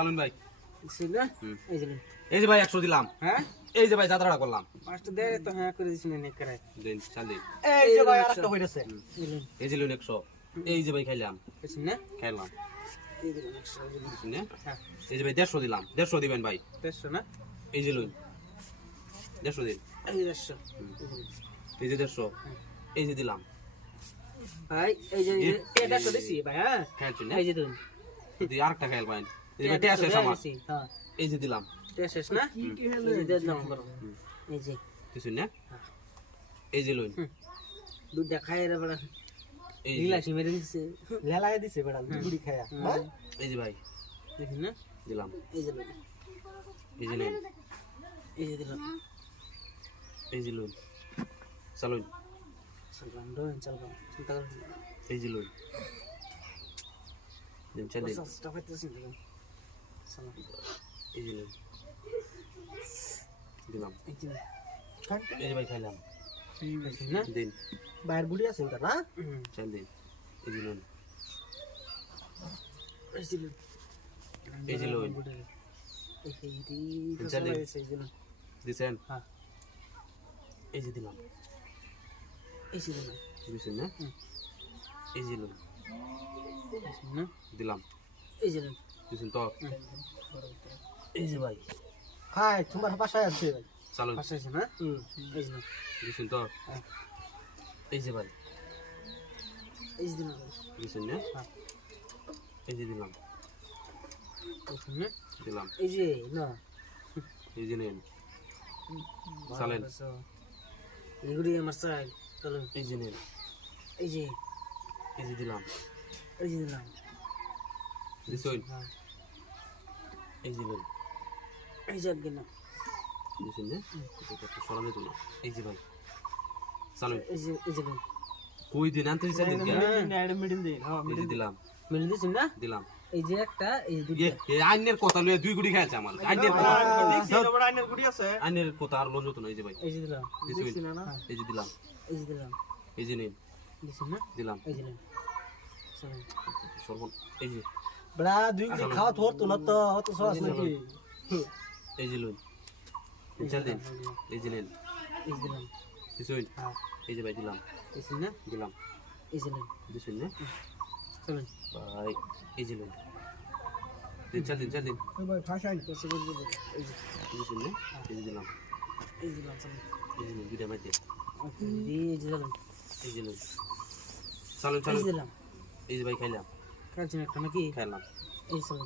চালুন ভাই ছিল এই যে এই যে ভাই 100 দিলাম হ্যাঁ এই যে ভাই যাত্রাটা করলাম পাঁচটা দে তো হ্যাঁ করে দিছ না করে দিন চাল দিন এই যে ভাই আরেকটা হইছে এই যে লুন 100 এই যে ভাই খাইলাম কিছু না খাইলাম এই দিলাম 100 এই দিলাম শুনে হ্যাঁ এই যে ভাই 150 দিলাম 150 দিবেন ভাই 150 না এই যে লুন 150 দিন এই যে 150 এই যে 150 এই যে দিলাম ভাই এই যে এটা তো দিছি ভাই হ্যাঁ খাইছেন না এই যে দিন দি আরেকটা খাইল ভাই এই যে টেস্ট শেষ আমার হ্যাঁ এই যে দিলাম টেস্ট শেষ না এই যে দিলাম করো এই যে কিছু না এই যে লুন দুধ খায় রে বড় এই বিলাসী মেরে দিছে লেলায় দিছে বেড়া গুড়ি খায়া হ্যাঁ এই যে ভাই দেখি না দিলাম এই যে এই যে লুন এই যে দিলাম এই যে লুন চালুন চলবাম দোন চলবাম চিন্তা কর এই যে লুন দিন চাল দিন স্টপ হইতেছে না চলো এই যে লুন দিলাম এই যে এই যে ভাই খাইলাম দেখি না দিন বাইর গুড়ি আছে ওটা না চাল দিন এই যে লুন এই যে এই যে লুন এই যে চাল দিন এই যে দিছেন হ্যাঁ এই যে দিলাম এই যে দিলাম দিছেন না এই যে লুন না দিলাম এই যে দিছেন তো এই যে ভাই হাই তোমার বাসায় আছে চালুন পাশে আছে না এই যে দিছেন তো এই যে ভাই এই যে দিলাম দিছেন না হ্যাঁ এই যে দিলাম না দিলাম এই যে না এই যে নেন চালেন এগুলি আমার চাই চলো এই যে নেন এই যে দিলাম এই যে দিলাম দিছেন হ্যাঁ এই যে নেন এই যে গেলাম দিছেন না এটা একটু সরানো যেত না এই যে ভাই চালুন এই যে কই দিন আনতে দিছেন কি মিডিল দিন হ্যাঁ এই যে দিলাম মিলে দিছেন না দিলাম এই যে একটা এই যে দুটো এই আইনের কথা লইয়া দুই গুড়ি খাইছে আমার আইনের কথা দেখছি এটা বড় আইনের গুড়ি আছে আইনের কথা আর লোন যত না এই যে ভাই এই যে দিলাম দিছেন দেখছি না না এই যে দিলাম এই যে দিলাম এই যে নেন দিছেন না দিলাম এই যে চলো সর্বন এই যে বেড়া দুই গুড়ি খাওয়া ধরতো না তো অত সহজ নাকি এই যে লুন চাল দিন এই যে নেন এই যে দিলাম দিছেন হ্যাঁ এই যে ভাই দিলাম দিছেন না দিলাম এই যে দিছেন না চলো ভাই এই যে লুন দিন চাল দিন ভাই ফাঁসাই কসে বুঝবো এই যে দিছেন না এই যে দিলাম এই যে দিলাম চলো এই যে লুন দুইটা মাইতে এই যে দিলাম এই যে লুন চালুন এই চালুন যে দিলাম এই যে ভাই খাইলাম কাজ একটা নাকি খাইলাম এই চলো